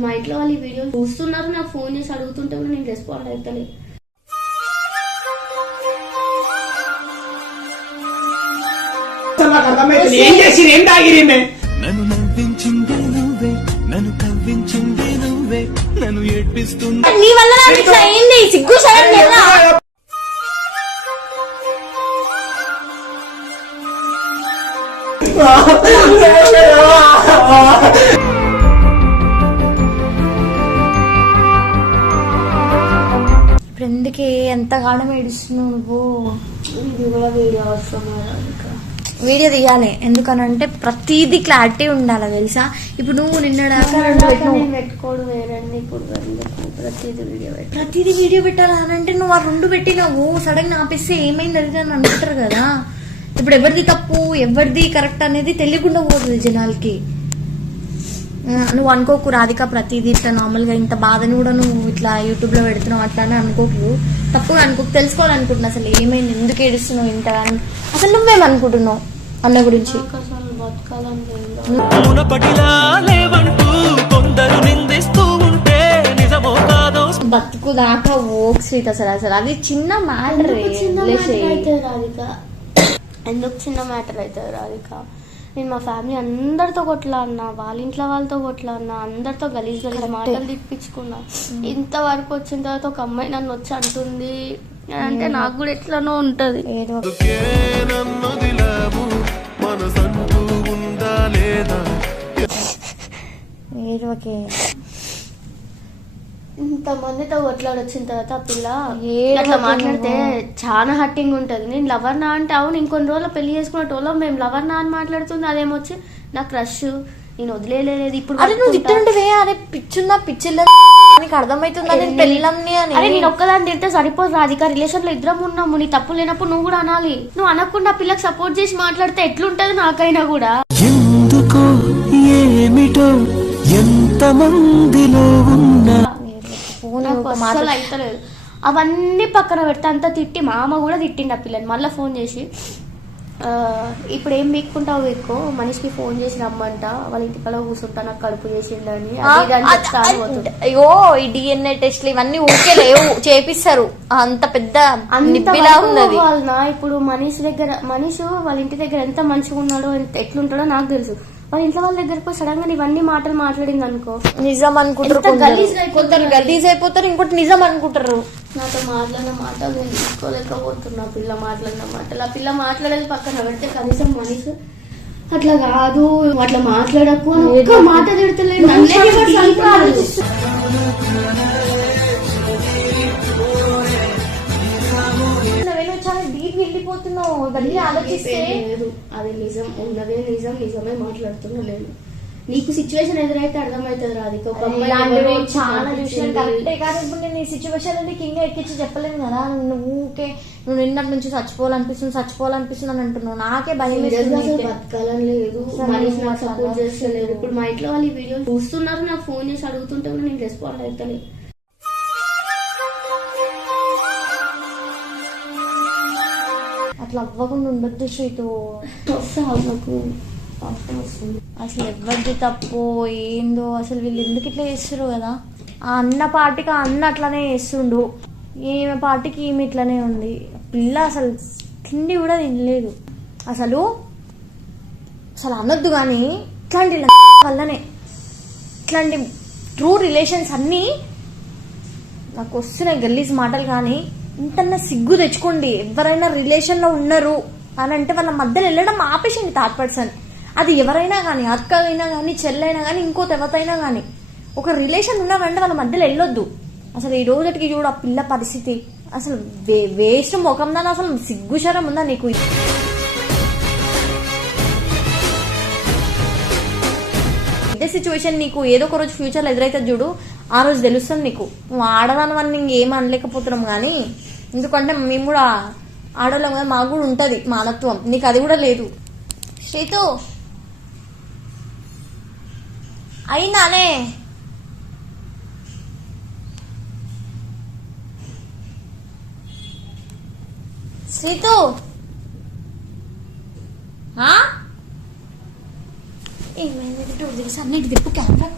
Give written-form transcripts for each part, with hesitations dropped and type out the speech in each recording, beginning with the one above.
ఇప్పుడు మా ఇంట్లో వాళ్ళు ఈ వీడియో చూస్తున్నారు, నాకు ఫోన్ చేసి అడుగుతుంటే కూడా నేను రెస్పాండ్ అవుతలే. నన్ను నవ్వించింది నువ్వే, నన్ను కవ్వించింది నువ్వే, నన్ను ఏడ్పిస్తుంది నీ వల్ల ఇట్లా అయింది. సిగ్గు సరే ఇప్పుడు ఎందుకే ఎంతగానో ఏడుస్తున్నావు నువ్వు? ఇది కూడా వీడియో అవసరం వీడియో తీయాలి, ఎందుకనంటే ప్రతిదీ క్లారిటీ ఉండాలి తెలుసా. ఇప్పుడు నువ్వు నిన్న పెట్టుకోడు వేరే, ఇప్పుడు ప్రతిదీ వీడియో పెట్టాలంటే నువ్వు ఆ 2 పెట్టినావు, సడన్ గా ఆపేస్తే ఏమైంది అది అని అనుకుంటారు కదా. ఇప్పుడు ఎవరిది తప్పు ఎవరిది కరెక్ట్ అనేది తెలియకుండా పోతుంది జనాలకి. నువ్వు అనుకోకు రాధిక, ప్రతిదీ ఇట్లా నార్మల్ గా ఇంత బాధని కూడా నువ్వు ఇట్లా యూట్యూబ్ లో పెడుతున్నావు అట్లానే అనుకోకు, తప్పుగా అనుకోకు. తెలుసుకోవాలనుకుంటున్నా అసలు ఏమైంది, ఎందుకు ఏడుస్తున్నావు ఇంతగా, అసలు నువ్వేమనుకుంటున్నావు అన్న గురించి. బతుకు దాకా ఓక్ శ్రీత అసలు అది చిన్న మ్యాటర్. రాధిక ఎందుకు చిన్న మ్యాటర్ అవుతుంది రాధిక? నేను మా ఫ్యామిలీ అందరితో కొట్లాడినా, వాళ్ళ ఇంట్లో వాళ్ళతో కొట్లాడినా, అందరితో గలీజ్ మాటలు తిప్పించుకున్నా. ఇంతవరకు వచ్చిన తర్వాత ఒక అమ్మాయి నన్ను వచ్చి అంటుంది అంటే నాకు కూడా ఎట్లానో ఉంటది. ఇంతమందితో కొట్లాడొచ్చిన తర్వాత ఆ పిల్ల అట్లా మాట్లాడితే చాలా హట్టింగ్ ఉంటది. నేను లవర్ నా అంటే అవును, ఇంకొన్ని రోజులు పెళ్లి చేసుకున్నట్టు మేము లవర్ నా అని మాట్లాడుతుంది, అదేమొచ్చి నా క్రష్, నేను వదిలేదు. ఇప్పుడు అరే పిచ్చుందా పిచ్చిల్లా అర్థమవుతుందా పెళ్ళంని అని. అరే నేను ఒక్కదాన్ని తింటే సరిపోదు రాధిక, రిలేషన్ లో ఇద్దరం ఉన్నాము, నీ తప్పు లేనప్పుడు నువ్వు కూడా అనాలి. నువ్వు అనకుండా పిల్లకి సపోర్ట్ చేసి మాట్లాడితే ఎట్లుంటది నాకైనా కూడా. ఎందుకో ఏమిటో ఎంతమందిలో ఉన్నా అసలు అయితలేదు. అవన్నీ పక్కన పెడితే అంతా తిట్టి, మా అమ్మ కూడా తిట్టిండి ఆ పిల్లని. మళ్ళీ ఫోన్ చేసి ఇప్పుడు ఏం వీక్కుంటావు వీక్కో, మనిషికి ఫోన్ చేసి రమ్మంట, వాళ్ళ ఇంటి కల కూర్చుంటా నాకు కడుపు చేసిందని. అయ్యో ఈ డిఎన్ఏ టెస్ట్లు ఇవన్నీ ఊరికే లేవు, చేపిస్తారు. అంత పెద్ద వాళ్ళ ఇప్పుడు మనిషి వాళ్ళ ఇంటి దగ్గర ఎంత మంచిగా ఉన్నాడో ఎట్లుంటాడో నాకు తెలుసు. వాళ్ళ ఇంట్లో వాళ్ళ దగ్గరకు పోయి సడన్ గా ఇవన్నీ మాటలు మాట్లాడింది అనుకో, నిజం అనుకుంటారు. కొందరు గలీజ్ అయిపోతారు, ఇంకోటి నిజం అనుకుంటారు. నాతో మాట్లాడిన మాటలు నేను తీసుకోలేకపోతున్నా. పిల్ల మాట్లాడిన మాటలు, ఆ పిల్ల మాట్లాడేది పక్కన పెడితే కనీసం మనిషి అట్లా కాదు, అట్లా మాట్లాడకు ఒక్క మాట తిడతలేదు. వెళ్ళిపోతున్నావు ఆలోచిస్తే అది నిజం ఉన్నదే నిజం, నిజమే మాట్లాడుతున్నా. నేను నీకు సిచ్యువేషన్ ఎదురైతే అర్థమవుతుంది రాధిక. చాలా విషయాలు కరెక్టే, కానీ ఇప్పుడు నేను ఈ సిచ్యువేషన్ నీకు ఇంకా ఎక్కించి చెప్పలేను కదా. నువ్వు నిన్నటి నుంచి చచ్చిపోవాలనిపిస్తుంది అని అంటున్నావు. నాకే భయం బతకాలని లేదు, మనిషి నాకు సపోర్ట్ చేస్తలేదు. ఇప్పుడు మా ఇంట్లో వాళ్ళు ఈ వీడియో చూస్తున్నారు, నాకు ఫోన్ చేసి అడుగుతుంటే కూడా నేను రెస్పాండ్ అవుతలేదు. అట్లా అవ్వకుండా ఉండొద్దు శ్రీతు. అసలు ఎవరిది తప్పు ఏందో, అసలు వీళ్ళు ఎందుకు ఇట్లా చేస్తారు కదా. ఆ అన్న పార్టీకి అన్న అట్లానే చేస్తుండు, ఈమె పార్టీకి ఈమె ఇట్లానే ఉంది. పిల్ల అసలు తిండి కూడా తినలేదు. అసలు అనొద్దు కానీ ఇట్లాంటి వల్లనే ఇట్లాంటి ట్రూ రిలేషన్స్ అన్నీ నాకు వస్తున్నాయి గల్లీస్ మాటలు. కానీ ఇంతన్నా సిగ్గు తెచ్చుకోండి. ఎవరైనా రిలేషన్ లో ఉన్నారు అని అంటే వాళ్ళ మధ్యలో వెళ్ళడం ఆపేసింది. థర్డ్ పర్సన్ అది ఎవరైనా కానీ, అక్క అయినా కానీ, చెల్లైనా కానీ, ఇంకోటి ఎవరైనా కానీ, ఒక రిలేషన్ ఉన్నారంటే వాళ్ళ మధ్యలో వెళ్ళొద్దు. అసలు ఈ రోజుకి చూడు ఆ పిల్ల పరిస్థితి, అసలు వేస్ట్ ముఖం దాని. అసలు సిగ్గుశరం ఉందా నీకు? ఇదే సిచ్యువేషన్ నీకు ఏదో ఒక రోజు ఫ్యూచర్ లో ఎదురైతే చూడు, ఆ రోజు తెలుస్తుంది నీకు. నువ్వు ఆడదాని వల్ల ఇంకేం అనలేకపోతున్నాం కానీ, ఎందుకంటే మేము కూడా ఆడవాళ్ళం కదా, మాకు కూడా ఉంటది మానత్వం. నీకు అది కూడా లేదు. శ్రీతు అయినానే శ్రీతు ఏమైంది? అన్నిటి తిప్పు కెమెరా.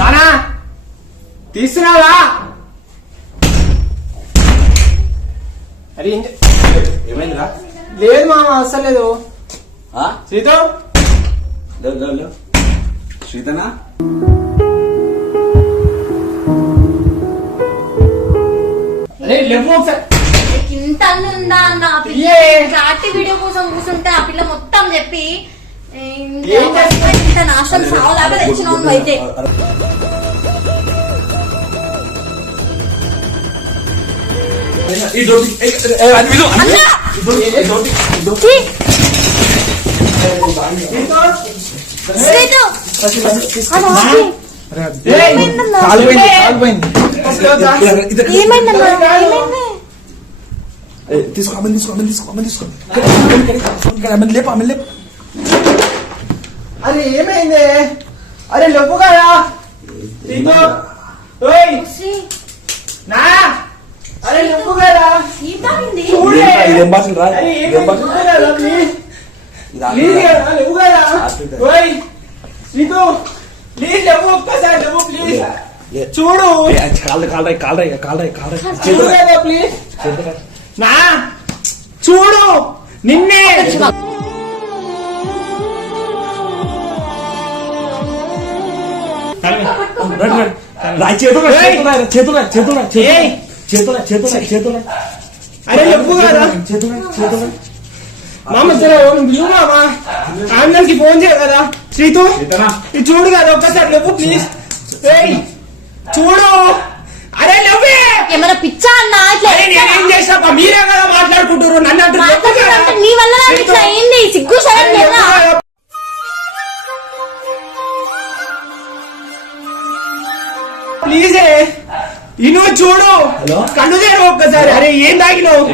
నానా తీస్తున్నావా? అరే ఏమైందిరా? లేదు మామ అసలు లేదు. శ్రీతో శ్రీతనా అరే లేవు ఒకసారి. ఇంత ఉందా అన్న ఆ పిల్ల ఏ? చాటి వీడియో కోసం కూర్చుంటే ఆ పిల్ల మొత్తం చెప్పి ఏం చేస్తా? ఇంత నాశనం సావలాగా తెచ్చినావు అయితే. శ్రీతు, అది ఆపి. ఏమైందన్నా? ఏమైందన్నా? ఏమైంది? తీసుకో అమ్మని తీసుకో అమ్మని తీసుకో అమ్మని తీసుకో అమ్మని లేపు అమ్మని లేపు. అరే ఏమైంది? అరే లేవు కదా శ్రీతో. ఓయ్ శ్రీ, నా అరే లేవు కదా ఏమైంది? చూడే. ఇదేం భాషలు రా? అరే ఇదేం ఏమైంది? భాష? చూడు కదా ప్లీజ్. ఇది ప్లీజ్ ఆపేరా? కదా లేవు కదా. ఆపేరా? ఓయ్ శ్రీతో ప్లీజ్ లేవు ఒక్కసారి లేవు ప్లీజ్. ఏ. చూడు ఏ, కాలరాయి చూడు కదా ప్లీజ్. నా చూడు నిన్నే. రాయి చేతులు ఏయ్. అరే లేవు కదా మామ సరే బిల్లు మామ అందరికి ఫోన్ చేయ కదా శ్రీతు. ఇది చూడు కదా ఒక్కసారి లేవు ప్లీజ్. ఏయ్ చూడు. అరే లేవే. ఏమైనా పిచ్చా అన్న? ఇట్లా అరే నేనేం చేసినా మీరే కదా మాట్లాడుకుంటారు నన్ను మాట్లాడుతుంటే నీ వల్ల నాకు ఇట్లా అయింది. సిగ్గు సరే లేదా? ప్లీజ్ ఇను చూడు. హలో? కన్ను తెరు ఒక్కసారి. అరే ఏం తాగినావు?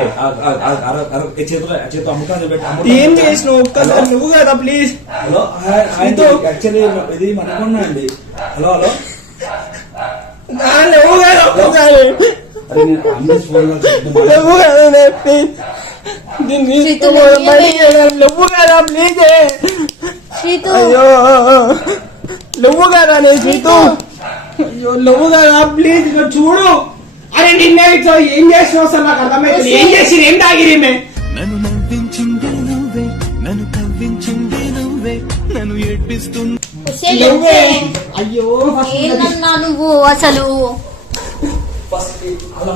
చేతులు అమ్ముతాను ఏం చేసినావు ఒక్కసారి నువ్వు కదా ప్లీజ్. హలో యాక్చువల్లీ ఇది మనకున్నా అండి. హలో హలో నువ్వు కదా ఒక్కసారి అరే నేను అంబులెన్స్ ఫోన్ నువ్వు కదా ప్లీజ్. శ్రీతు, నువ్వు కదా ప్లీజ్. శ్రీతు, అయ్యో నువ్వు కదా నేను శ్రీతు. అయ్యో నువ్వు కదా ప్లీజ్ ఇక చూడు. అరే నిన్నే ఇట్లా ఏం చేసినావు అసలు నాకు అర్థమైంది. ఏం చేసి ఏం తాగిరి నన్ను నవ్వించింది నువ్వే నన్ను కవ్వించింది నువ్వే నన్ను ఏడ్పిస్తుంది ఒసే నువ్వే. లేవే. అయ్యో ఏందన్నా నువ్వు అసలు? ఫస్ట్ అలా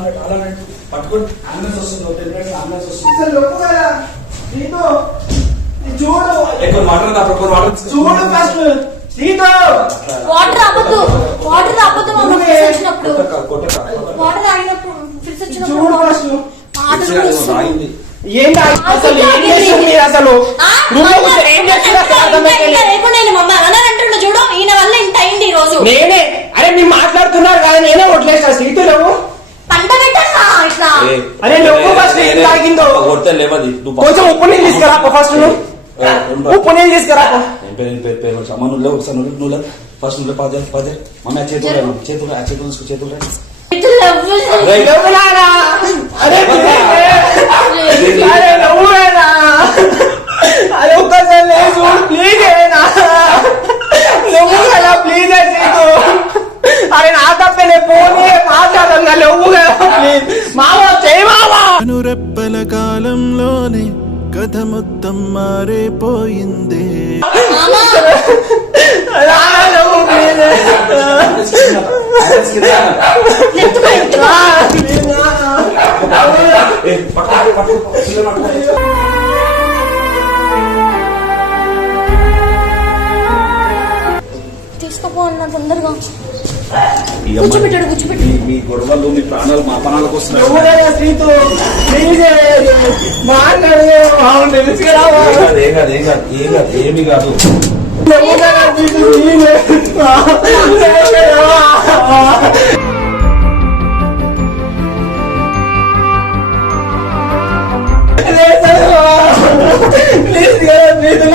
పట్టుకోండి అంబులెన్స్ వస్తుంది 10 minutes అంబులెన్స్ వస్తుంది. అసలు నువ్వు కదా శ్రీతు. ఇది చూడు ఎక్కువ వాటర్ అప్పుడు వాటర్ చూడు ఫస్ట్ శ్రీతు. వాటర్ ఆపొద్దు, వాటర్ ఆపొద్దు మామ. ఫిల్స్ వచ్చినప్పుడు కొట్టక వాటర్ తాగినప్పుడు ఫిల్స్ చూడు వచ్చినప్పుడు ఫస్ట్ వాటర్ కూడా వస్తుంది. రాయింది. ఏం తాగి అసలు ఏం చేసింది మీరు అసలు రూమ్ లో కూర్చొని ఏం చేస్తున్నా చూడు, ఈయన వల్ల ఇంత అయింది ఈ రోజు. నేనే. అరే మీరు మాట్లాడుతున్నారు కదా నేనే వదిలేసిన శ్రీతు నువ్వు. పంట పెట్టాలా ఇట్లా? అరే నువ్వు ఫస్ట్ ఏం తాగిందో కొడితే లేవది నువ్వు కొంచెం ఉప్పు నీళ్ళు తీసుకురా ఫస్ట్ నువ్వు. ఉప్పు నీళ్ళు తీసుకురా. ఫస్ట్ నువ్వు పదే మమ్మీ చేతులు చేతులు ఇట్లా లవ్వు చేసి- నువ్వు నానా. అరే అరే నువ్వు కదా. అరే ఒక్కసారి లేదు చూడు ప్లీజ్ ఏనా. నువ్వు కదా ప్లీజ్ శ్రీతు. అరే నా తప్పే పోనీ మాట్లాడదా నువ్వు కదా ప్లీజ్. మామ చేయి మామ. రెప్పల కాలంలోనే కథ మొత్తం మారిపోయింది మామ, రానా నువ్వు ప్లీజ్. ఎత్తుకో, ఎత్తుకో. ప్లీజ్ రానా. తీసుకుపో అన్న తొందరగా. కూర్చోబెట్టాడు, కూర్చోబెట్టాడు. మీ గొడవలు మీ ప్రాణాలు మా ప్రాణాలకు వస్తున్నాయి. నువ్వు కదా శ్రీతు ప్లీజ్ మాట్లాడు. అవును తెలుసుకురా. ఏమి కాదు నువ్వు కదా శ్రీతు ప్లీజ్. ప్లీజ్ కదా శ్రీతు.